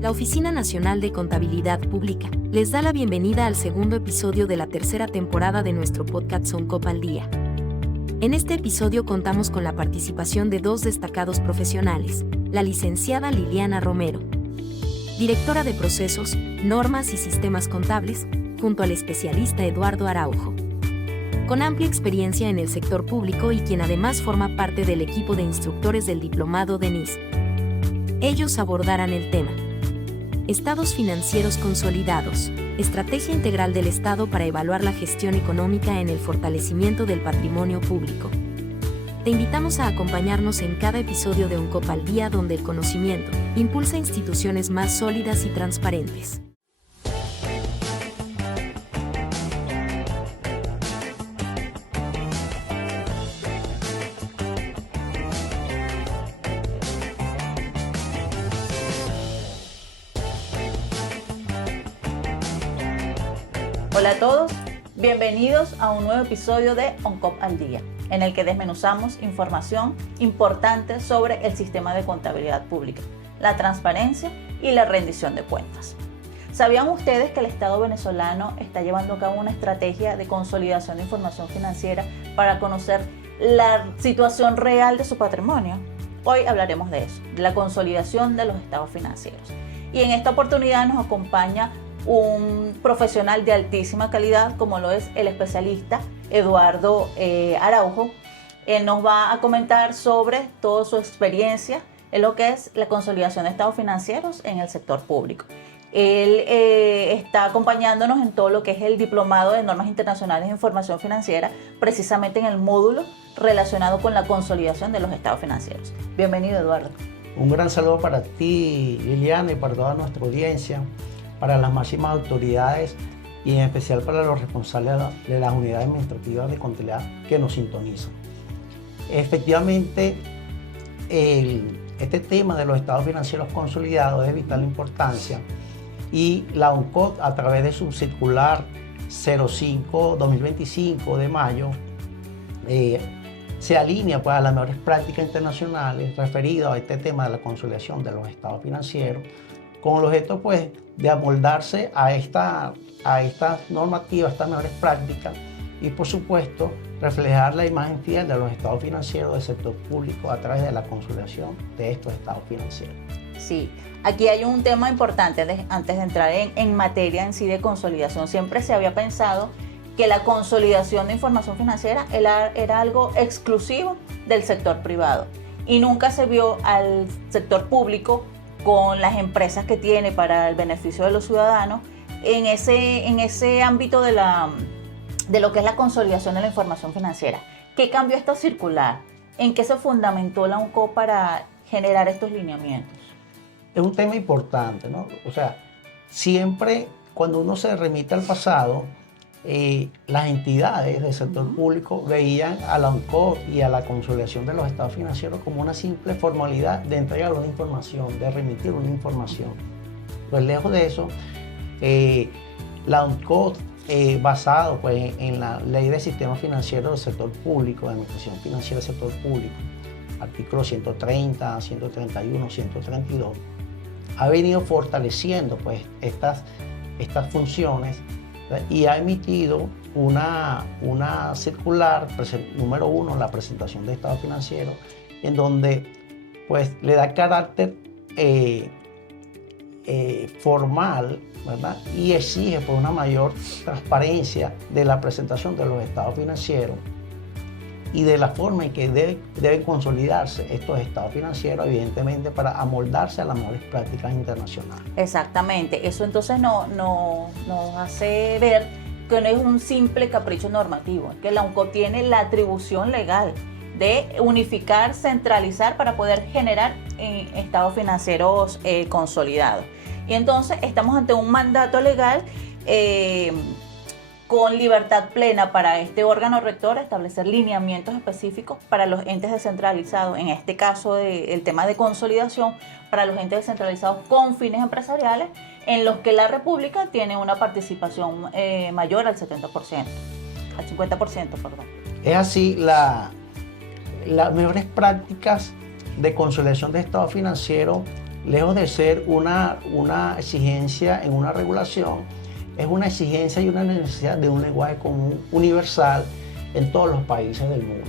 La Oficina Nacional de Contabilidad Pública les da la bienvenida al segundo episodio de la tercera temporada de nuestro podcast ONCOP al Día. En este episodio contamos con la participación de dos destacados profesionales, la licenciada Liliana Romero, directora de Procesos, Normas y Sistemas Contables, junto al especialista Eduardo Araujo, con amplia experiencia en el sector público y quien además forma parte del equipo de instructores del diplomado de NIS. Ellos abordarán el tema: Estados financieros consolidados, estrategia integral del Estado para evaluar la gestión económica en el fortalecimiento del patrimonio público. Te invitamos a acompañarnos en cada episodio de ONCOP al Día, donde el conocimiento impulsa instituciones más sólidas y transparentes. Hola a todos, bienvenidos a un nuevo episodio de ONCOP al Día, en el que desmenuzamos información importante sobre el sistema de contabilidad pública, la transparencia y la rendición de cuentas. ¿Sabían ustedes que el Estado venezolano está llevando a cabo una estrategia de consolidación de información financiera para conocer la situación real de su patrimonio? Hoy hablaremos de eso, de la consolidación de los estados financieros. Y en esta oportunidad nos acompaña un profesional de altísima calidad, como lo es el especialista Eduardo Araujo. Él nos va a comentar sobre toda su experiencia en lo que es la consolidación de estados financieros en el sector público. Él está acompañándonos en todo lo que es el diplomado de normas internacionales de información financiera, precisamente en el módulo relacionado con la consolidación de los estados financieros. Bienvenido, Eduardo. Un gran saludo para ti, Liliana, y para toda nuestra audiencia, para las máximas autoridades y en especial para los responsables de las unidades administrativas de contabilidad que nos sintonizan. Efectivamente, este tema de los estados financieros consolidados es de vital importancia y la ONCOP, a través de su circular 05-2025 de mayo, se alinea pues, a las mejores prácticas internacionales referidas a este tema de la consolidación de los estados financieros, con el objeto pues, de amoldarse a esta normativa, a estas mejores prácticas y por supuesto reflejar la imagen fiel de los estados financieros del sector público a través de la consolidación de estos estados financieros. Sí, aquí hay un tema importante antes de entrar en materia en sí de consolidación. Siempre se había pensado que la consolidación de información financiera era algo exclusivo del sector privado y nunca se vio al sector público con las empresas que tiene para el beneficio de los ciudadanos en ese ámbito de lo que es la consolidación de la información financiera. ¿Qué cambió esta circular? ¿En qué se fundamentó la ONCOP para generar estos lineamientos? Es un tema importante, ¿no? O sea, siempre cuando uno se remite al pasado, las entidades del sector público veían a la ONCOP y a la consolidación de los estados financieros como una simple formalidad de entregar una información, de remitir una información. Pues lejos de eso, la ONCOP, basado pues, en la Ley de Sistema Financiero del Sector Público, de Administración Financiera del Sector Público, artículos 130, 131, 132, ha venido fortaleciendo pues, estas funciones y ha emitido una circular número 1, la presentación de estado financiero, en donde pues, le da carácter formal, ¿verdad? Y exige pues, una mayor transparencia de la presentación de los estados financieros y de la forma en que deben consolidarse estos estados financieros, evidentemente para amoldarse a las mejores prácticas internacionales. Exactamente, eso entonces nos hace ver que no es un simple capricho normativo, que la ONCOP tiene la atribución legal de unificar, centralizar para poder generar estados financieros consolidados. Y entonces estamos ante un mandato legal con libertad plena para este órgano rector establecer lineamientos específicos para los entes descentralizados, en este caso el tema de consolidación, para los entes descentralizados con fines empresariales, en los que la República tiene una participación mayor al 70%, al 50%, perdón. Es así, las mejores prácticas de consolidación de estado financiero lejos de ser una exigencia en una regulación, es una exigencia y una necesidad de un lenguaje común universal en todos los países del mundo.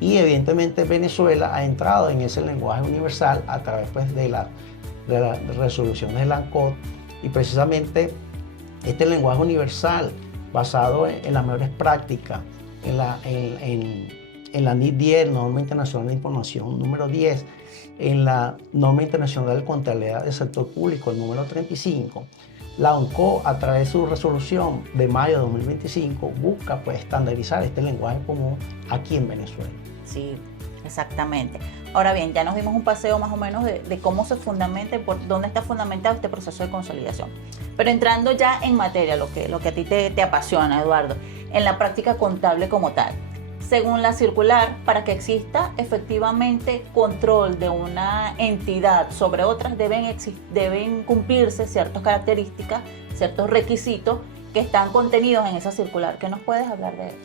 Y evidentemente Venezuela ha entrado en ese lenguaje universal a través pues, de las resoluciones de la ANCOT, y precisamente este lenguaje universal basado en las mejores prácticas, en la NIC 10, Norma Internacional de Información número 10, en la Norma Internacional de Contabilidad del Sector Público, el número 35, la ONCO, a través de su resolución de mayo de 2025, busca pues, estandarizar este lenguaje común aquí en Venezuela. Sí, exactamente. Ahora bien, ya nos dimos un paseo más o menos de cómo se fundamenta y por dónde está fundamentado este proceso de consolidación. Pero entrando ya en materia, lo que a ti te apasiona, Eduardo, en la práctica contable como tal. Según la circular, para que exista efectivamente control de una entidad sobre otras, deben cumplirse ciertas características, ciertos requisitos que están contenidos en esa circular. ¿Qué nos puedes hablar de eso?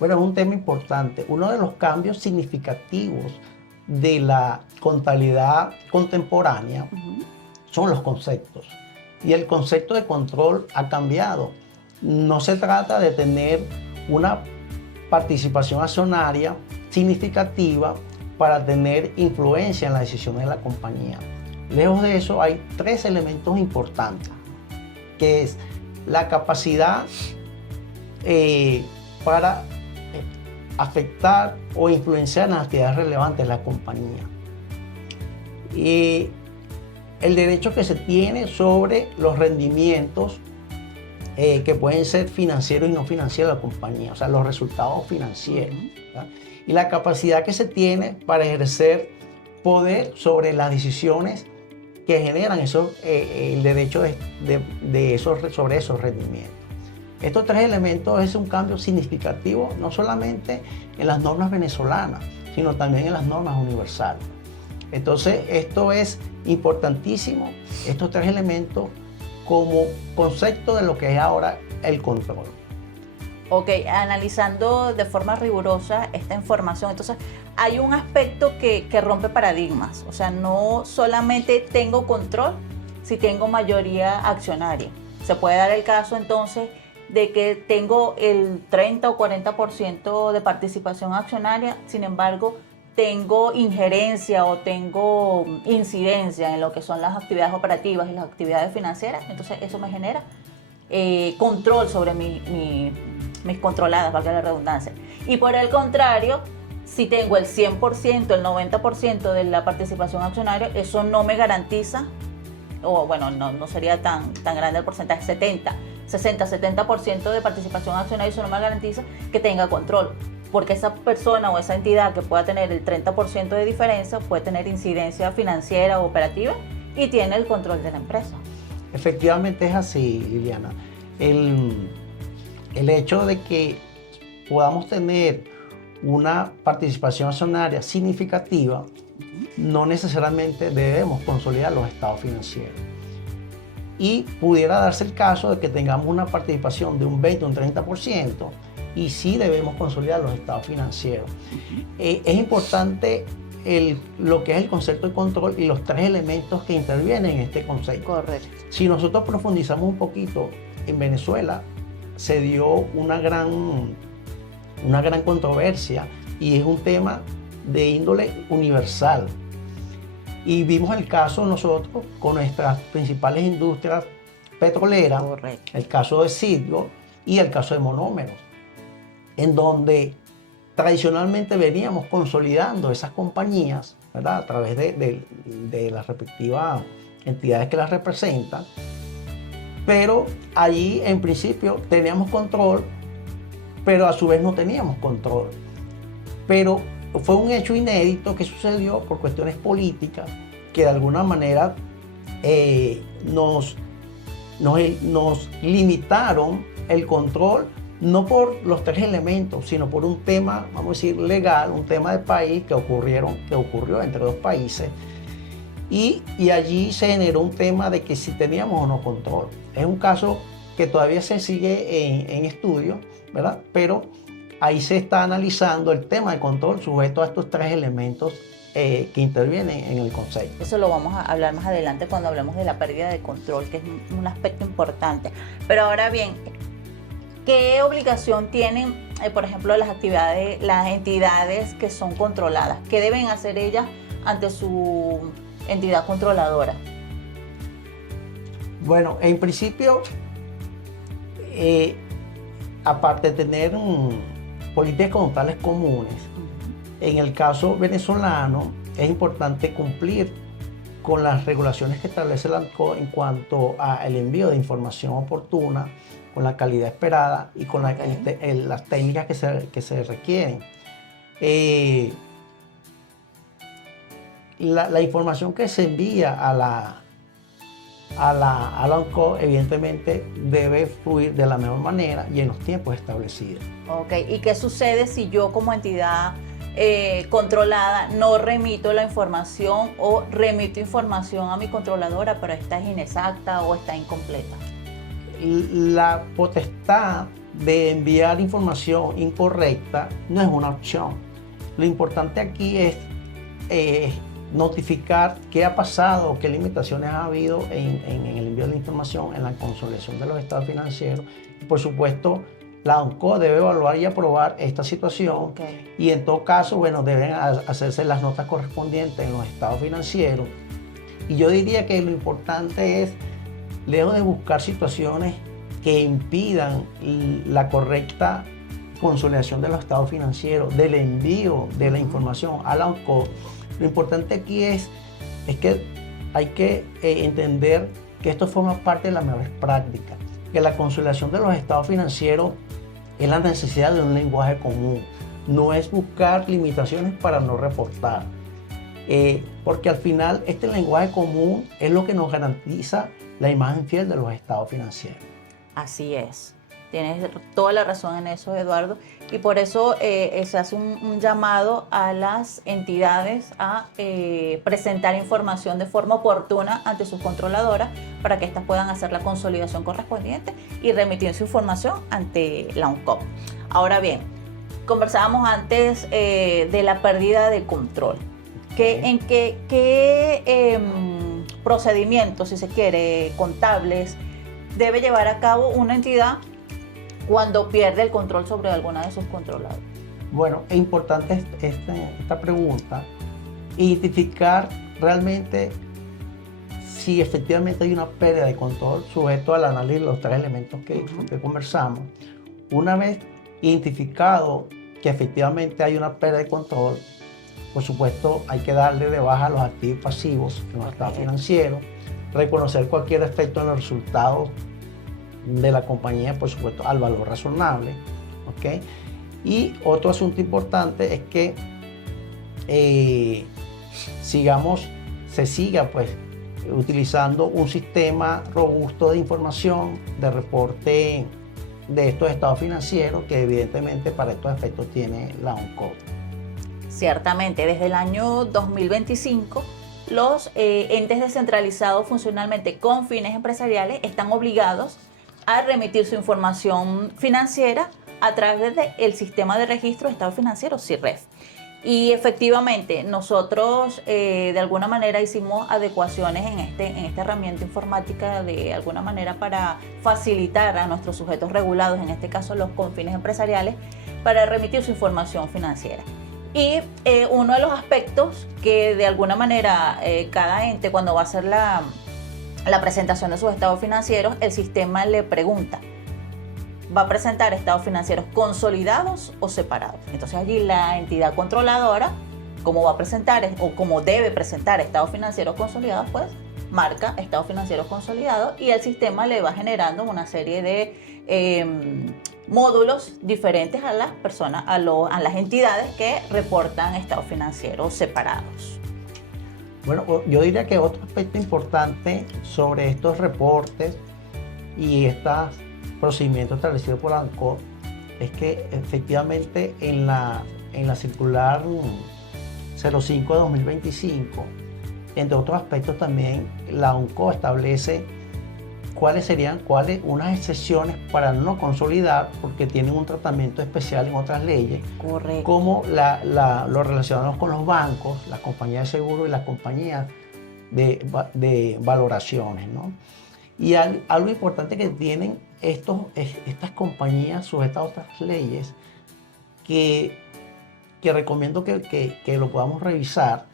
Bueno, es un tema importante. Uno de los cambios significativos de la contabilidad contemporánea son los conceptos. Y el concepto de control ha cambiado. No se trata de tener una participación accionaria significativa para tener influencia en las decisiones de la compañía. Lejos de eso, hay tres elementos importantes, que es la capacidad para afectar o influenciar las actividades relevantes de la compañía. Y el derecho que se tiene sobre los rendimientos que pueden ser financieros y no financieros de la compañía, o sea, los resultados financieros. ¿Verdad? Y la capacidad que se tiene para ejercer poder sobre las decisiones que generan el derecho sobre esos rendimientos. Estos tres elementos es un cambio significativo, no solamente en las normas venezolanas, sino también en las normas universales. Entonces, esto es importantísimo, estos tres elementos, como concepto de lo que es ahora el control. Ok, analizando de forma rigurosa esta información, entonces hay un aspecto que rompe paradigmas, o sea, no solamente tengo control si tengo mayoría accionaria. Se puede dar el caso entonces de que tengo el 30 o 40% de participación accionaria, sin embargo, tengo injerencia o tengo incidencia en lo que son las actividades operativas y las actividades financieras, entonces eso me genera control sobre mis controladas, valga la redundancia. Y por el contrario, si tengo el 100%, el 90% de la participación accionaria, eso no me garantiza, o bueno, no sería tan grande el porcentaje, 60-70% de participación accionaria, eso no me garantiza que tenga control. Porque esa persona o esa entidad que pueda tener el 30% de diferencia puede tener incidencia financiera o operativa y tiene el control de la empresa. Efectivamente es así, Liliana. El hecho de que podamos tener una participación accionaria significativa, no necesariamente debemos consolidar los estados financieros. Y pudiera darse el caso de que tengamos una participación de un 20 o un 30%, y sí debemos consolidar los estados financieros. Es importante lo que es el concepto de control y los tres elementos que intervienen en este concepto. Correcto. Si nosotros profundizamos un poquito, en Venezuela se dio una gran controversia y es un tema de índole universal. Y vimos el caso nosotros con nuestras principales industrias petroleras, Correcto. el caso de Citgo y el caso de Monómeros, en donde tradicionalmente veníamos consolidando esas compañías, ¿verdad? A través de las respectivas entidades que las representan, pero allí en principio teníamos control, pero a su vez no teníamos control. Pero fue un hecho inédito que sucedió por cuestiones políticas que de alguna manera nos limitaron el control, no por los tres elementos, sino por un tema, vamos a decir, legal, un tema de país que ocurrió entre dos países. Y allí se generó un tema de que si teníamos o no control. Es un caso que todavía se sigue en estudio, ¿verdad? Pero ahí se está analizando el tema de control sujeto a estos tres elementos que intervienen en el concepto. Eso lo vamos a hablar más adelante cuando hablemos de la pérdida de control, que es un aspecto importante. Pero ahora bien, ¿qué obligación tienen, por ejemplo, las entidades que son controladas? ¿Qué deben hacer ellas ante su entidad controladora? Bueno, en principio, aparte de tener políticas contables comunes, en el caso venezolano es importante cumplir con las regulaciones que establece la ANCOR en cuanto al envío de información oportuna, con la calidad esperada y con las técnicas que se requieren. La información que se envía a la ANCOR evidentemente debe fluir de la mejor manera y en los tiempos establecidos. Ok, ¿y qué sucede si yo como entidad controlada no remito la información o remito información a mi controladora, pero esta es inexacta o está incompleta? La potestad de enviar información incorrecta no es una opción. Lo importante aquí es notificar qué ha pasado, qué limitaciones ha habido en el envío de la información, en la consolidación de los estados financieros. Y por supuesto, la ANCOR debe evaluar y aprobar esta situación, y en todo caso, bueno, deben hacerse las notas correspondientes en los estados financieros. Y yo diría que lo importante es, lejos de buscar situaciones que impidan la correcta consolidación de los estados financieros, del envío de la información a la ANCOR, lo importante aquí es que hay que entender que esto forma parte de las mejores prácticas, que la consolidación de los estados financieros es la necesidad de un lenguaje común, no es buscar limitaciones para no reportar, porque al final este lenguaje común es lo que nos garantiza la imagen fiel de los estados financieros. Así es. Tienes toda la razón en eso, Eduardo, y por eso se hace un llamado a las entidades a presentar información de forma oportuna ante sus controladoras para que éstas puedan hacer la consolidación correspondiente y remitir su información ante la ANCOR. Ahora bien, conversábamos antes de la pérdida de control. ¿En qué procedimientos, si se quiere, contables, debe llevar a cabo una entidad cuando pierde el control sobre alguna de sus controladores? Bueno, es importante esta pregunta, identificar realmente si efectivamente hay una pérdida de control sujeto al análisis de los tres elementos que conversamos. Una vez identificado que efectivamente hay una pérdida de control, por supuesto hay que darle de baja los activos pasivos en los estados financieros, reconocer cualquier efecto en los resultados de la compañía, por supuesto, al valor razonable, ¿ok? Y otro asunto importante es que se siga pues utilizando un sistema robusto de información, de reporte de estos estados financieros, que evidentemente para estos efectos tiene la ANCOR. Ciertamente, desde el año 2025, los entes descentralizados funcionalmente con fines empresariales están obligados a remitir su información financiera a través del sistema de registro de estados financieros, SIRREF. Y efectivamente, nosotros de alguna manera hicimos adecuaciones en esta herramienta informática de alguna manera para facilitar a nuestros sujetos regulados, en este caso los con fines empresariales, para remitir su información financiera. Y uno de los aspectos que de alguna manera cada ente, cuando va a hacer la presentación de sus estados financieros, el sistema le pregunta, ¿va a presentar estados financieros consolidados o separados? Entonces allí la entidad controladora, como va a presentar o como debe presentar estados financieros consolidados, pues marca estados financieros consolidados y el sistema le va generando una serie de módulos diferentes a las personas, a las entidades que reportan estados financieros separados. Bueno, yo diría que otro aspecto importante sobre estos reportes y estos procedimientos establecidos por la ANCOR es que efectivamente en la circular 05 de 2025, entre otros aspectos también, la ANCOR establece cuáles serían unas excepciones para no consolidar, porque tienen un tratamiento especial en otras leyes. Correcto. Como lo relacionamos con los bancos, las compañías de seguro y las compañías de valoraciones, ¿no? Y algo importante que tienen estas compañías sujetas a otras leyes, que recomiendo que lo podamos revisar,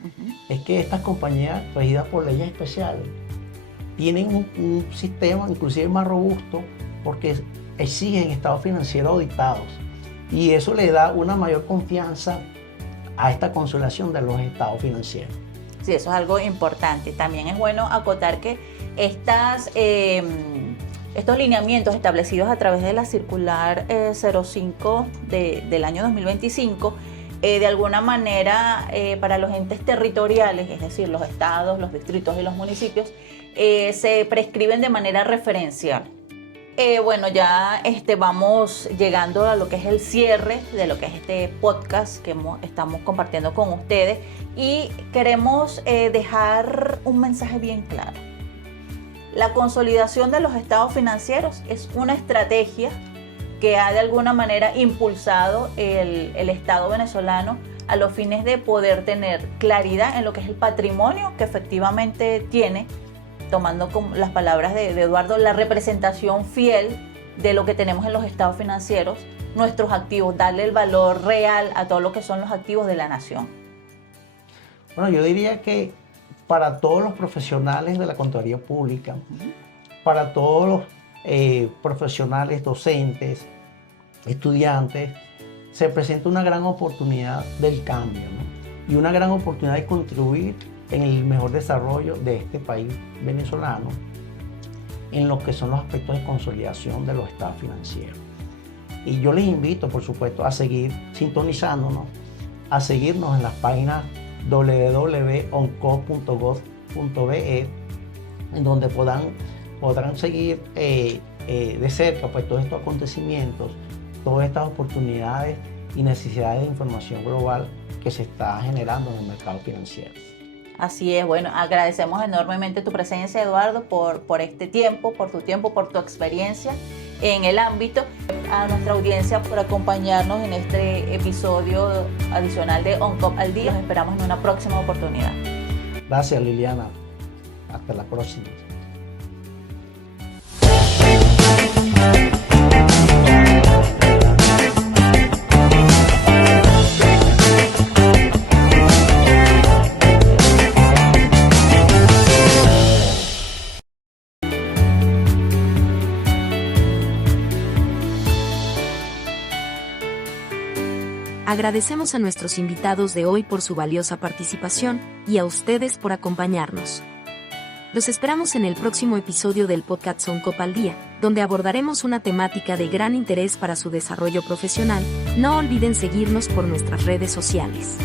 es que estas compañías regidas por leyes especiales tienen un sistema inclusive más robusto, porque exigen estados financieros auditados, y eso le da una mayor confianza a esta consolidación de los estados financieros. Sí, eso es algo importante. También es bueno acotar que estos lineamientos establecidos a través de la circular 05 del año 2025, de alguna manera para los entes territoriales, es decir, los estados, los distritos y los municipios, se prescriben de manera referencial. Bueno, ya vamos llegando a lo que es el cierre de lo que es este podcast que estamos compartiendo con ustedes, y queremos dejar un mensaje bien claro. La consolidación de los estados financieros es una estrategia que ha de alguna manera impulsado el Estado venezolano a los fines de poder tener claridad en lo que es el patrimonio que efectivamente tiene, tomando como las palabras de Eduardo, la representación fiel de lo que tenemos en los estados financieros, nuestros activos, darle el valor real a todo lo que son los activos de la nación. Bueno, yo diría que para todos los profesionales de la Contaduría Pública, para todos los profesionales, docentes, estudiantes, se presenta una gran oportunidad del cambio, ¿no? Y una gran oportunidad de contribuir en el mejor desarrollo de este país venezolano en lo que son los aspectos de consolidación de los estados financieros. Y yo les invito, por supuesto, a seguir sintonizándonos, a seguirnos en las páginas www.oncop.gov.be, en donde podrán seguir de cerca pues, todos estos acontecimientos, todas estas oportunidades y necesidades de información global que se está generando en el mercado financiero. Así es, bueno, agradecemos enormemente tu presencia, Eduardo, por este tiempo, por tu experiencia en el ámbito. A nuestra audiencia por acompañarnos en este episodio adicional de OnCop al Día. Nos esperamos en una próxima oportunidad. Gracias, Liliana. Hasta la próxima. Agradecemos a nuestros invitados de hoy por su valiosa participación y a ustedes por acompañarnos. Los esperamos en el próximo episodio del podcast OnCop al Día, donde abordaremos una temática de gran interés para su desarrollo profesional. No olviden seguirnos por nuestras redes sociales.